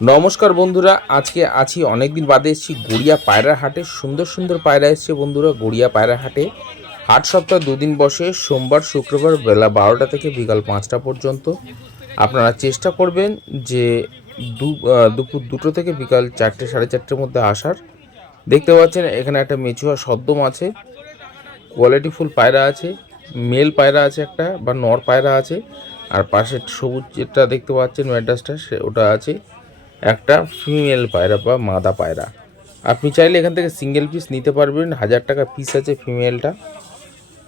নমস্কার বন্ধুরা, আজকে আছি অনেকদিন বাদে এসেছি গড়িয়া পায়রার হাটে। সুন্দর সুন্দর পায়রা এসছে বন্ধুরা গড়িয়া পায়রা হাটে। হাট সপ্তাহ দুদিন বসে, সোমবার শুক্রবার বেলা 12টা থেকে বিকাল 5টা পর্যন্ত। আপনারা চেষ্টা করবেন যে দুপুর 2টো থেকে বিকাল 4টে সাড়ে 4টের মধ্যে আসার। দেখতে পাচ্ছেন এখানে একটা মেচুয়া সদ্যম আছে, কোয়ালিটিফুল পায়রা আছে, মেল পায়রা আছে একটা বা নর পায়রা আছে, আর পাশে সবুজ যেটা দেখতে পাচ্ছেন ম্যাড্রাসটা ওটা আছে একটা ফিমেল পায়রা বা মাদা পায়রা। আপনি চাইলে এখান থেকে সিঙ্গেল পিস নিতে পারবেন, 1000 টাকা পিস আছে ফিমেলটা।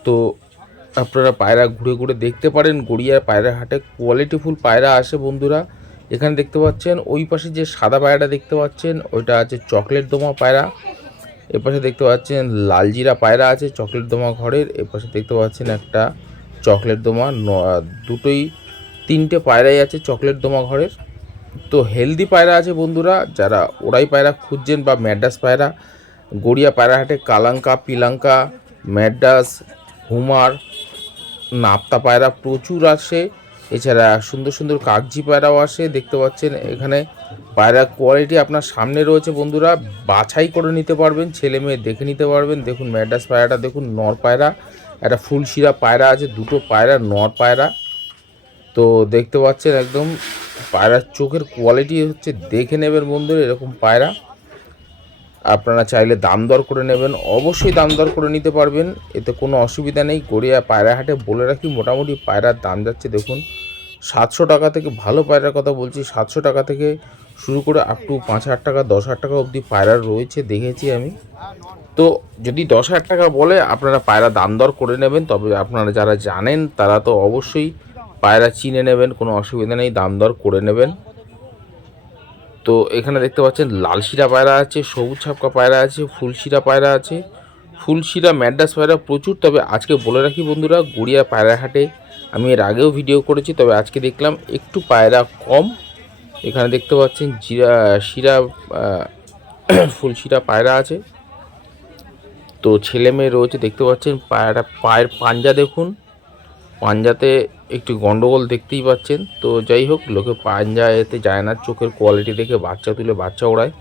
তো আপনারা পায়রা ঘুরে ঘুরে দেখতে পারেন। গড়িয়ার পায়রা হাটে কোয়ালিটিফুল পায়রা আসে বন্ধুরা। এখানে দেখতে পাচ্ছেন ওই পাশে যে সাদা পায়রাটা দেখতে পাচ্ছেন ওইটা আছে চকলেট দমা পায়রা। এর পাশে দেখতে পাচ্ছেন লালজিরা পায়রা আছে চকলেট দমা ঘরের। এর পাশে দেখতে পাচ্ছেন একটা চকলেট দমা, দুটোই 3টে পায়রাই আছে চকলেট দমা ঘরের। তো হেলদি পায়রা আছে বন্ধুরা, যারা ওড়াই পায়রা খুঁজছেন বা ম্যাড্রাস পায়রা, গড়িয়া পায়রা হাটে কালাঙ্কা, পিলাঙ্কা, ম্যাড্রাস, হুমার, নাপ্তা পায়রা প্রচুর আসে। এছাড়া সুন্দর সুন্দর কাগজি পায়রাও আসে। দেখতে পাচ্ছেন এখানে পায়রা কোয়ালিটি আপনার সামনে রয়েছে বন্ধুরা, বাছাই করে নিতে পারবেন, ছেলে মেয়ে দেখে নিতে পারবেন। দেখুন ম্যাড্রাস পায়রাটা দেখুন, নর পায়রা, একটা ফুলশিরা পায়রা আছে, দুটো পায়রা নর পায়রা। তো দেখতে পাচ্ছেন একদম পায়রার চোখের কোয়ালিটি হচ্ছে দেখে নেবেন বন্ধুরা। এরকম পায়রা আপনারা চাইলে দাম দর করে নেবেন, অবশ্যই দাম দর করে নিতে পারবেন, এতে কোনো অসুবিধা নেই। গড়িয়া পায়রা হাটে বলে রাখি মোটামুটি পায়রার দাম যাচ্ছে দেখুন 700 টাকা থেকে, ভালো পায়রার কথা বলছি, 700 টাকা থেকে শুরু করে আপ টু 5,000 টাকা 10,000 টাকা অবধি পায়রা রয়েছে, দেখেছি আমি। তো যদি 10,000 টাকা বলে আপনারা পায়রা দাম দর করে নেবেন। তবে আপনারা যারা জানেন তারা তো অবশ্যই পায়রা চিনে নেবেন, কোনো অসুবিধা নেই, দাম দর করে নেবেন। তো এখানে দেখতে পাচ্ছেন লাল শিরা পায়রা আছে, সবুজ ছাপকা পায়রা আছে, ফুলশিরা পায়রা আছে, ফুলশিরা ম্যাড্রাস পায়রা প্রচুর। তবে আজকে বলে রাখি বন্ধুরা, গড়িয়া পায়রা হাটে আমি এর আগেও ভিডিও করেছি, তবে আজকে দেখলাম একটু পায়রা কম। এখানে দেখতে পাচ্ছেন শিরা ফুলশিরা পায়রা আছে। তো ছেলে মেয়ে রয়েছে, দেখতে পাচ্ছেন পায়রা পায়ের পাঞ্জা দেখুন, পাঞ্জাতে একটু গন্ডগোল দেখতেই পাচ্ছেন। তো যাই হোক, লোকে পাঞ্জা এতে যায় না, চোখের কোয়ালিটি দেখে বাচ্চা তুলে বাচ্চা ওড়ায়।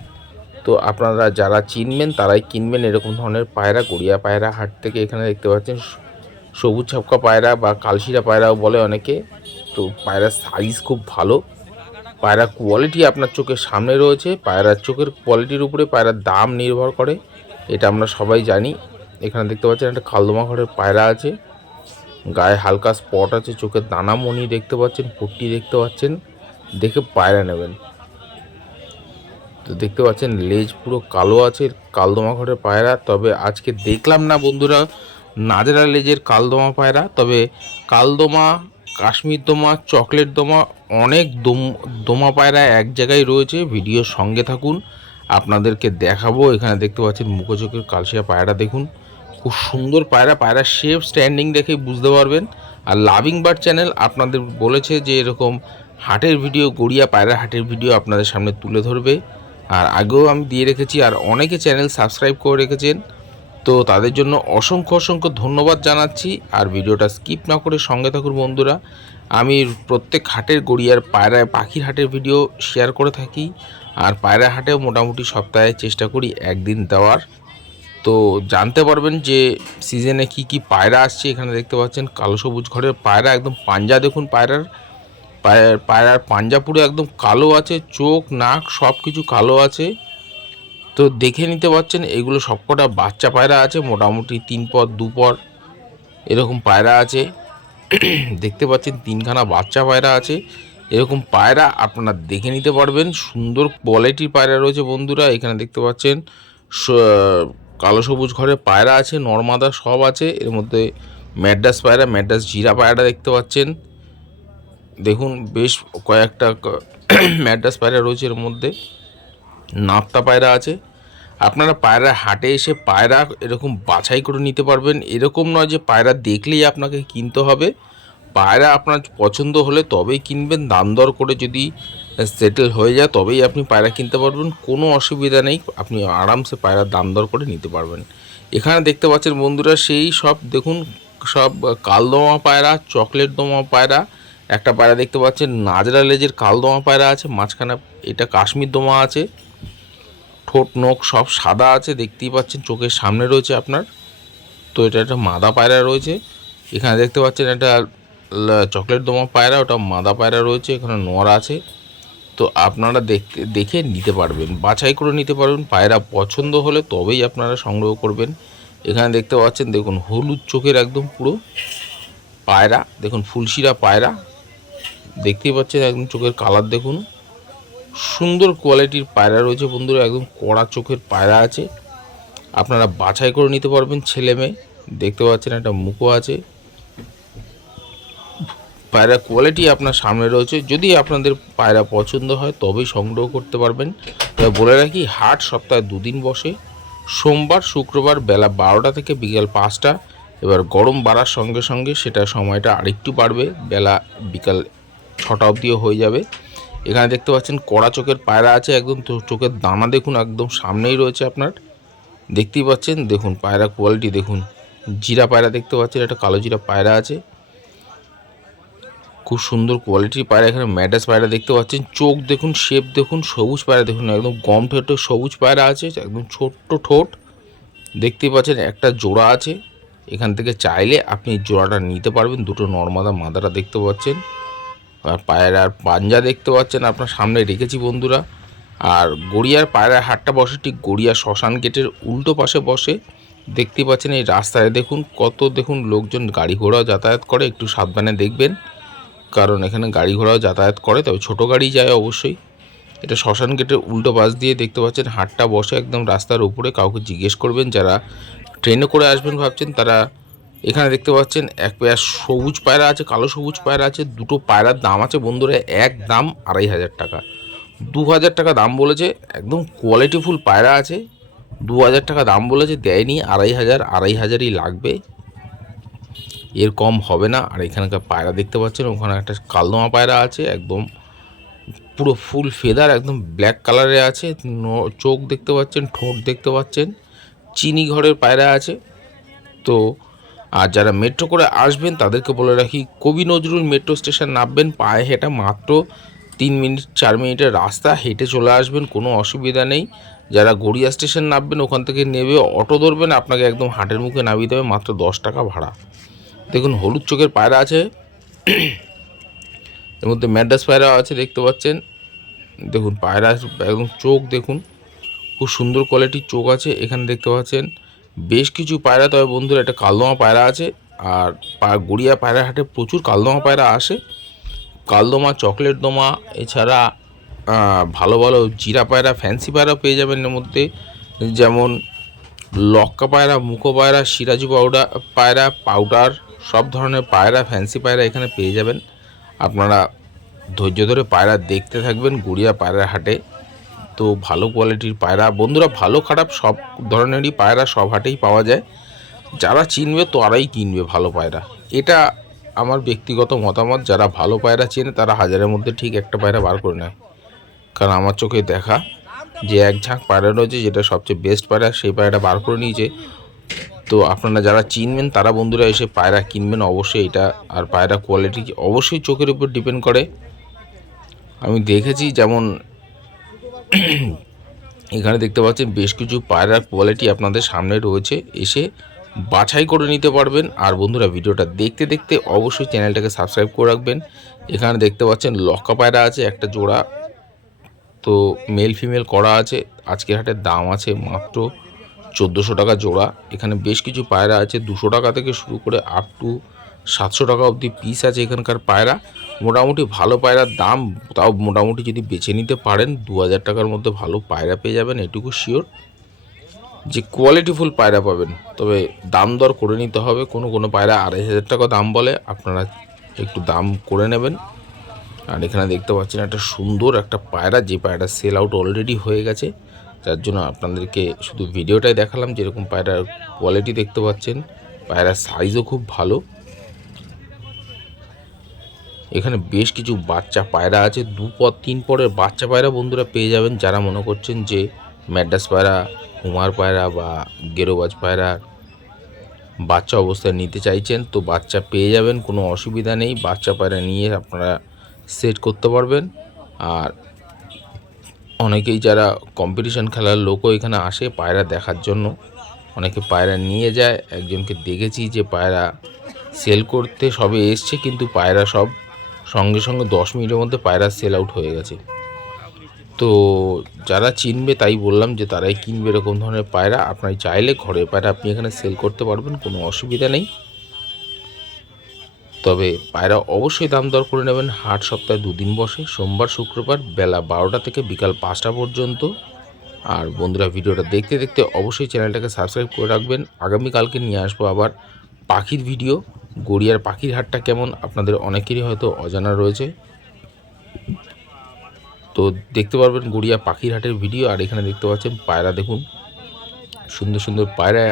তো আপনারা যারা চিনবেন তারাই কিনবেন এরকম ধরনের পায়রা গড়িয়া পায়রা হাট থেকে। এখানে দেখতে পাচ্ছেন সবুজ ছাপকা পায়রা বা কালশিরা পায়রাও বলে অনেকে। তো পায়রার সাইজ খুব ভালো, পায়রা কোয়ালিটি আপনার চোখের সামনে রয়েছে। পায়রার চোখের কোয়ালিটির উপরে পায়রার দাম নির্ভর করে, এটা আমরা সবাই জানি। এখানে দেখতে পাচ্ছেন একটা কালদমা ঘরের পায়রা আছে, গায়ে হালকা স্পট আছে, চোখের দানামণি দেখতে পাচ্ছেন, পট্টি দেখতে পাচ্ছেন, দেখে পায়রা নেবেন। তো দেখতে পাচ্ছেন লেজ পুরো কালো আছে, কালদমা ঘরের পায়রা। তবে আজকে দেখলাম না বন্ধুরা নাজরা লেজের কালদমা পায়রা, তবে কালদমা, কাশ্মীর দমা, চকলেট দমা, অনেক দমা পায়রা এক জায়গায় রয়েছে। ভিডিওর সঙ্গে থাকুন, আপনাদেরকে দেখাবো। এখানে দেখতে পাচ্ছেন মুখোচোখের কালশিয়া পায়রা দেখুন, খুব সুন্দর পায়রা, পায়রার শেপ স্ট্যান্ডিং দেখেই বুঝতে পারবেন। আর লাভিং বার্ড চ্যানেল আপনাদের বলেছে যে এরকম হাটের ভিডিও, গড়িয়া পায়রা হাটের ভিডিও আপনাদের সামনে তুলে ধরবে। আর আগেও আমি দিয়ে রেখেছি, আর অনেকে চ্যানেল সাবস্ক্রাইব করে রেখেছেন, তো তাদের জন্য অসংখ্য অসংখ্য ধন্যবাদ জানাচ্ছি। আর ভিডিওটা স্কিপ না করে সঙ্গে থাকুন বন্ধুরা। আমি প্রত্যেক হাটের গড়িয়ার পায়রা পাখির হাটের ভিডিও শেয়ার করে থাকি, আর পায়রা হাটেও মোটামুটি সপ্তাহে চেষ্টা করি একদিন দেওয়ার। তো জানতে পারবেন যে সিজনে কি কি পায়রা আসছে। এখানে দেখতে পাচ্ছেন কালো সবুজ ঘরের পায়রা, একদম পাঞ্জা দেখুন পায়রার, পায়রার পাঞ্জা পুরো একদম কালো আছে, চোখ নাক সব কিছু কালো আছে। তো দেখে নিতে পাচ্ছেন এগুলো সবকটা বাচ্চা পায়রা আছে, মোটামুটি 3 পর 2 পর এরকম পায়রা আছে। দেখতে পাচ্ছেন 3খানা বাচ্চা পায়রা আছে। এরকম পায়রা আপনারা দেখে নিতে পারবেন, সুন্দর কোয়ালিটির পায়রা রয়েছে বন্ধুরা। এখানে দেখতে পাচ্ছেন কালো সবুজ ঘরের পায়রা আছে, নর্মাদা সব আছে। এর মধ্যে ম্যাড্রাস পায়রা, ম্যাড্রাস জিরা পায়রা দেখতে পাচ্ছেন, দেখুন বেশ কয়েকটা ম্যাড্রাস পায়রা রয়েছে। এর মধ্যে নাপ্তা পায়রা আছে। আপনারা পায়রা হাটে এসে পায়রা এরকম বাছাই করে নিতে পারবেন। এরকম নয় যে পায়রা দেখলেই আপনাকে কিনতে হবে, পায়রা আপনার পছন্দ হলে তবেই কিনবেন, দাম দর করে যদি সেটেল হয়ে যায় তবেই আপনি পায়রা কিনতে পারবেন, কোনো অসুবিধা নেই, আপনি আরামসে পায়রার দাম দর করে নিতে পারবেন। এখানে দেখতে পাচ্ছেন বন্ধুরা সেই সব দেখুন, সব কালদমা পায়রা, চকলেট দমা পায়রা, একটা পায়রা দেখতে পাচ্ছেন নাজরা লেজের কালদমা পায়রা আছে, মাঝখানে এটা কাশ্মীর দমা আছে, ঠোঁট নোখ সব সাদা আছে, দেখতেই পাচ্ছেন চোখের সামনে রয়েছে আপনার। তো এটা একটা মাদা পায়রা রয়েছে। এখানে দেখতে পাচ্ছেন একটা চকলেট দমা পায়রা, ওটা মাদা পায়রা রয়েছে, এখানে নর আছে। তো আপনারা দেখে নিতে পারবেন, বাছাই করে নিতে পারবেন। পায়রা পছন্দ হলে তবেই আপনারা সংগ্রহ করবেন। এখানে দেখতে পাচ্ছেন দেখুন হলুদ চোখের একদম পুরো পায়রা, দেখুন ফুলশিরা পায়রা, দেখতেই পাচ্ছেন একদম চোখের কালার দেখুন, সুন্দর কোয়ালিটির পায়রা রয়েছে বন্ধুরা, একদম কড়া চোখের পায়রা আছে। আপনারা বাছাই করে নিতে পারবেন ছেলে মেয়ে। দেখতে পাচ্ছেন একটা মুখো আছে, পায়রা কোয়ালিটি আপনার সামনে রয়েছে। যদি আপনাদের পায়রা পছন্দ হয় তবেই সংগ্রহ করতে পারবেন। তবে বলে রাখি, হাট সপ্তাহে 2 দিন বসে, সোমবার শুক্রবার বেলা 12টা থেকে বিকেল 5টা। এবার গরম বাড়ার সঙ্গে সঙ্গে সেটা সময়টা আরেকটু বাড়বে, বেলা বিকাল 6টা অবধিও হয়ে যাবে। এখানে দেখতে পাচ্ছেন কড়া চোখের পায়রা আছে, একদম চোখের দানা দেখুন একদম সামনেই রয়েছে আপনার, দেখতেই পাচ্ছেন। দেখুন পায়রা কোয়ালিটি দেখুন, জিরা পায়রা দেখতে পাচ্ছেন, একটা কালো জিরা পায়রা আছে, খুব সুন্দর কোয়ালিটির পায়রা। এখানে ম্যাডাস পায়রা দেখতে পাচ্ছেন, চোখ দেখুন, শেপ দেখুন, সবুজ পায়রা দেখুন, একদম গম ঠোঁটে সবুজ পায়রা আছে, একদম ছোট্ট ঠোঁট, দেখতেই পাচ্ছেন একটা জোড়া আছে। এখান থেকে চাইলে আপনি জোড়াটা নিতে পারবেন। দুটো নর্মাদা মাদারা দেখতে পাচ্ছেন, আর পায়রার পাঞ্জা দেখতে পাচ্ছেন আপনার সামনে রেখেছি বন্ধুরা। আর গড়িয়ার পায়রার হাটটা বসে ঠিক গড়িয়া শ্মশান গেটের উল্টো পাশে বসে, দেখতে পাচ্ছেন। এই রাস্তায় দেখুন কত দেখুন লোকজন গাড়ি ঘোড়াও যাতায়াত করে, একটু সাবধানে দেখবেন, কারণ এখানে গাড়ি ঘোড়াও যাতায়াত করে, তবে ছোটো গাড়ি যায় অবশ্যই। এটা শ্মশান গেটের উল্টো পাশ দিয়ে দেখতে পাচ্ছেন হাটটা বসে একদম রাস্তার উপরে। কাউকে জিজ্ঞেস করবেন, যারা ট্রেনে করে আসবেন ভাবছেন তারা। এখানে দেখতে পাচ্ছেন এক পেয়ার সবুজ পায়রা আছে, কালো সবুজ পায়রা আছে। দুটো পায়রার দাম আছে বন্ধুরা, এক দাম 2500 টাকা, 2000 টাকা দাম বলেছে। একদম কোয়ালিটিফুল পায়রা আছে, 2000 টাকা দাম বলেছে, দেয়নি 2500 লাগবে, এর কম হবে না। আর এখানকার পায়রা দেখতে পাচ্ছেন, ওখানে একটা কালদমা পায়রা আছে, একদম পুরো ফুল ফেদার, একদম ব্ল্যাক কালারে আছে, চোখ দেখতে পাচ্ছেন, ঠোঁট দেখতে পাচ্ছেন, চিনি ঘরের পায়রা আছে। তো আর যারা মেট্রো করে আসবেন তাদেরকে বলে রাখি, কবি নজরুল মেট্রো স্টেশন নামবেন, পায়ে হেঁটে মাত্র 3 মিনিট 4 মিনিটের রাস্তা, হেঁটে চলে আসবেন, কোনো অসুবিধা নেই। যারা গড়িয়া স্টেশন নামবেন ওখান থেকে নেবে অটো ধরবেন, আপনাকে একদম হাটের মুখে নামিয়ে দেবে, মাত্র 10 টাকা ভাড়া। দেখুন হলুদ চোখের পায়রা আছে, এর মধ্যে ম্যাড্রাস পায়রা আছে দেখতে পাচ্ছেন। দেখুন পায়রা একদম চোখ দেখুন, খুব সুন্দর কোয়ালিটির চোখ আছে। এখানে দেখতে পাচ্ছেন বেশ কিছু পায়রা, তবে বন্ধুরা একটা কালদমা পায়রা আছে। আর গড়িয়া পায়রা হাটে প্রচুর কালদমা পায়রা আসে, কালদমা, চকলেট দমা, এছাড়া ভালো ভালো জিরা পায়রা, ফ্যান্সি পায়রাও পেয়ে যাবেন এর মধ্যে, যেমন লক্কা পায়রা, মুখো পায়রা, সিরাজি পায়রা, পাউডার, সব ধরনের পায়রা, ফ্যান্সি পায়রা এখানে পেয়ে যাবেন। আপনারা ধৈর্য ধরে পায়রা দেখতে থাকবেন গড়িয়া পায়রা হাটে। তো ভালো কোয়ালিটির পায়রা বন্ধুরা, ভালো খারাপ সব ধরনেরই পায়রা সব হাটেই পাওয়া যায়, যারা চিনবে তারাই কিনবে ভালো পায়রা, এটা আমার ব্যক্তিগত মতামত। যারা ভালো পায়রা চেনে তারা হাজারের মধ্যে ঠিক একটা পায়রা বার করে নেয়, কারণ আমার চোখে দেখা যে এক ঝাঁক পায়রা রয়েছে, যেটা সবচেয়ে বেস্ট পায়রা, সেই পায়রাটা বার করে নিয়েছে। তো আপনারা যারা চিনবেন তারা বন্ধুরা এসে পায়রা কিনবেন অবশ্যই এটা। আর পায়রা কোয়ালিটি অবশ্যই চোখের উপর ডিপেন্ড করে, আমি দেখেছি। যেমন এখানে দেখতে পাচ্ছেন বেশ কিছু পায়রার কোয়ালিটি আপনাদের সামনে রয়েছে, এসে বাছাই করে নিতে পারবেন। আর বন্ধুরা ভিডিওটা দেখতে দেখতে অবশ্যই চ্যানেলটাকে সাবস্ক্রাইব করে রাখবেন। এখানে দেখতে পাচ্ছেন লক্কা পায়রা আছে একটা জোড়া, তো মেল ফিমেল করা আছে। আজকের হাটের দাম আছে মাত্র 1400 টাকা জোড়া। এখানে বেশ কিছু পায়রা আছে 200 টাকা থেকে শুরু করে আপ টু 700 টাকা অবধি পিস আছে এখানকার পায়রা। মোটামুটি ভালো পায়রার দাম, তাও মোটামুটি যদি বেছে নিতে পারেন 2000 টাকার মধ্যে ভালো পায়রা পেয়ে যাবেন, এটুকু শিওর যে কোয়ালিটিফুল পায়রা পাবেন। তবে দাম দর করে নিতে হবে, কোনো কোনো পায়রা 2500 টাকা দাম বলে, আপনারা একটু দাম করে নেবেন। আর এখানে দেখতে পাচ্ছেন একটা সুন্দর একটা পায়রা, যে পায়রাটা সেল আউট অলরেডি হয়ে গেছে, যার জন্য আপনাদেরকে শুধু ভিডিওটাই দেখালাম। যেরকম পায়রার কোয়ালিটি দেখতে পাচ্ছেন, পায়রার সাইজও খুব ভালো। এখানে বেশ কিছু বাচ্চা পায়রা আছে, 2 পর 3 পরের বাচ্চা পায়রা বন্ধুরা পেয়ে যাবেন। যারা মনে করছেন যে ম্যাড্রাস পায়রা, হুমার পায়রা বা গেরোবাজ পায়রা বাচ্চা অবস্থায় নিতে চাইছেন তো বাচ্চা পেয়ে যাবেন, কোনো অসুবিধা নেই। বাচ্চা পায়রা নিয়ে আপনারা সেট করতে পারবেন। আর অনেকেই যারা কম্পিটিশন খেলার লোকও এখানে আসে পায়রা দেখার জন্য, অনেকে পায়রা নিয়ে যায়। একজনকে দেখেছি যে পায়রা সেল করতে সবে এসছে, কিন্তু পায়রা সব সঙ্গে সঙ্গে 10 মিনিটের মধ্যে পায়রা সেল আউট হয়ে গেছে। তো যারা চিনবে তাই বললাম যে তারাই কিনবে এরকম ধরনের পায়রা। আপনার চাইলে ঘরের পায়রা আপনি এখানে সেল করতে পারবেন, কোনো অসুবিধা নেই। তবে পায়রা অবশ্যই দাম দর করে নেবেন। হাট সপ্তাহে 2 দিন বসে, সোমবার শুক্রবার বেলা 12টা থেকে বিকাল 5টা পর্যন্ত। আর বন্ধুরা, ভিডিওটা দেখতে দেখতে অবশ্যই চ্যানেলটাকে সাবস্ক্রাইব করে রাখবেন। আগামীকালকে নিয়ে আসবো আবার পাখির ভিডিও। গড়িয়ার পাখির হাটটা কেমন আপনাদের অনেকেরই হয়তো অজানা রয়েছে, তো দেখতে পারবেন গড়িয়া পাখির হাটের ভিডিও। আর এখানে দেখতে পাচ্ছেন পায়রা, দেখুন সুন্দর সুন্দর পায়রা,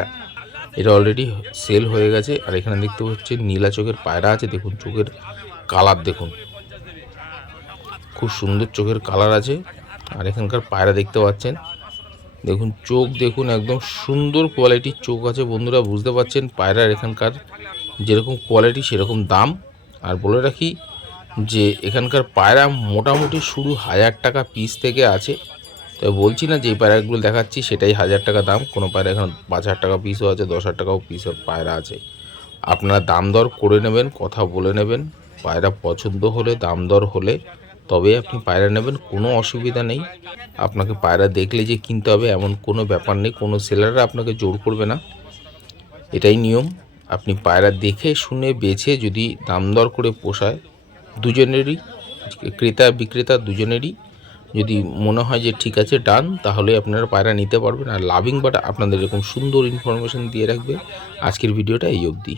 এটা অলরেডি সেল হয়ে গেছে। আর এখানে দেখতে পাচ্ছেন নীলা চোখের পায়রা আছে, দেখুন চোখের কালার দেখুন, খুব সুন্দর চোখের কালার আছে। আর এখানকার পায়রা দেখতে পাচ্ছেন, দেখুন চোখ দেখুন, একদম সুন্দর কোয়ালিটির চোখ আছে। বন্ধুরা বুঝতে পারছেন পায়রার এখানকার যেরকম কোয়ালিটি সেরকম দাম। আর বলে রাখি যে এখানকার পায়রা মোটামুটি শুরু 1000 টাকা পিস থেকে আছে। তবে বলছি না যে পায়রাগুলো দেখাচ্ছি সেটাই 1000 টাকা দাম, কোনো পায়রা এখানে 5000 টাকা পিসও আছে, 10,000 টাকাও পিসের পায়রা আছে। আপনারা দাম দর করে নেবেন, কথা বলে নেবেন। পায়রা পছন্দ হলে, দাম দর হলে তবে আপনি পায়রা নেবেন, কোনো অসুবিধা নেই। আপনাকে পায়রা দেখলে যে কিনতে হবে এমন কোনো ব্যাপার নেই, কোনো সেলাররা আপনাকে জোর করবে না, এটাই নিয়ম। আপনি পায়রা দেখে শুনে বেছে যদি দাম দর করে পোষায়, দুজনেরই, ক্রেতা বিক্রেতা দুজনেরই যদি মনে হয় যে ঠিক আছে ডান, তাহলে আপনারা পায়রা নিতে পারবেন। আর লাভিং বাট আপনাদের এরকম সুন্দর ইনফরমেশন দিয়ে রাখবে। আজকের ভিডিওটা এই অবধি।